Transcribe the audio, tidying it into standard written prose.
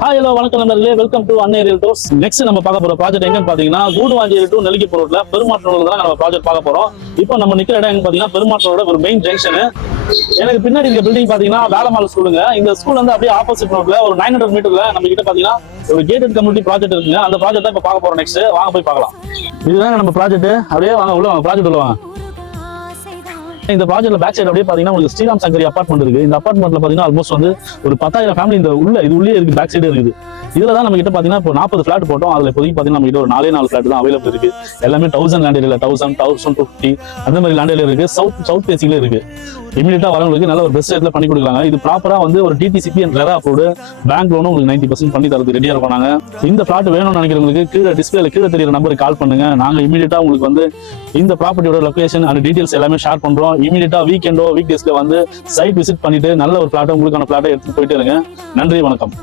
Hi hello வணக்கம் நண்பர்களே, welcome to அன்னை ரியல்டர்ஸ். நெக்ஸ்ட் நம்ம பார்க்க போற ப்ராஜெக்ட் எங்கன்னு பாத்தீங்கன்னா கூடுவாஞ்சேரி டு நெல்லிக்குப்பம் ரோட்ல பெருமாற்றம் ரோட்ல தான் நம்ம ப்ராஜெக்ட் பார்க்க போறோம். இப்போ நம்ம நிக்கிற இடம் எங்க பாத்தீங்கன்னா பெருமாற்றம் ரோட ஒரு மெயின் ஜங்ஷன். எனக்கு பின்னாடி இருக்க பில்டிங் பாத்தீங்கன்னா வேலமால் ஸ்கூலுங்க. இந்த ஸ்கூல் வந்து அப்படியே ஆப்போசிட் ரோட்ல ஒரு 900 மீட்டர்ல நம்ம கிட்ட பாத்தீங்கன்னா ஒரு கேட்டட் கம்யூனிட்டி ப்ராஜெக்ட் இருக்குங்க. அந்த ப்ராஜெக்ட் தான் இப்போ பார்க்க போறோம். நெக்ஸ்ட் வாங்க போய் பார்க்கலாம். இதுதான் நம்ம ப்ராஜெக்ட். அப்படியே வாங்க உள்ள வாங்க, ப்ராஜெக்ட் உள்ள வாங்க. இந்த ப்ராஜெக்ட்ல பேக் சைடு அப்படியே பாத்தீங்கன்னா உங்களுக்கு ஸ்ரீராம் சங்கரி அபார்ட்மெண்ட் இருக்கு. இந்த அபார்ட்மெண்ட்ல பாத்தீங்கன்னா ஆல்மோஸ்ட் வந்து ஒரு 10,000 ஃபேமிலி இந்த உள்ளே இருக்கு, பேக் சைடு இருக்குது. இதுல தான் நம்ம கிட்ட பாத்தீங்கன்னா இப்போ 40 ஃபிளாட் போட்டோம். அதுல இப்போதைக்கு பாத்தீங்கன்னா நம்ம கிட்ட ஒரு 4 ஃபிளாட் தான் அவைலபிள் இருக்கு. எல்லாமே 1000 லேண்ட் ஏரியா, 1250 அந்த மாதிரி லேண்ட் ஏரியா இருக்கு. சவுத் பேசிங்ல இருக்கு. இமீடியட்டா வரவங்களுக்கு நல்ல ஒரு பெஸ்ட் ரேட்ல பண்ணி கொடுக்குறாங்க. இது ப்ராப்பரா வந்து ஒரு DTCP and RERA approved bank லோனும் உங்களுக்கு 90% பண்ணி தரது ரெடியா இருக்கும். நாங்க இந்த பிளாட் வேணும்னு நினைக்கிறவங்களுக்கு கீழே டிஸ்பிளேல கீழே தெரியுற நம்பருக்கு கால் பண்ணுங்க. நாங்க இமீடியட்டா உங்களுக்கு வந்து இந்த ப்ராப்பர்ட்டியோட லொகேஷன் அண்ட் டீடைல்ஸ் எல்லாமே ஷேர் பண்றோம். இமீடியட்டா வீக் டேஸ்ல வந்து சைட் விசிட் பண்ணிட்டு நல்ல ஒரு பிளாட்டை உங்களுக்கான பிளாட்டை எடுத்துட்டு போயிட்டு இருங்க. நன்றி, வணக்கம்.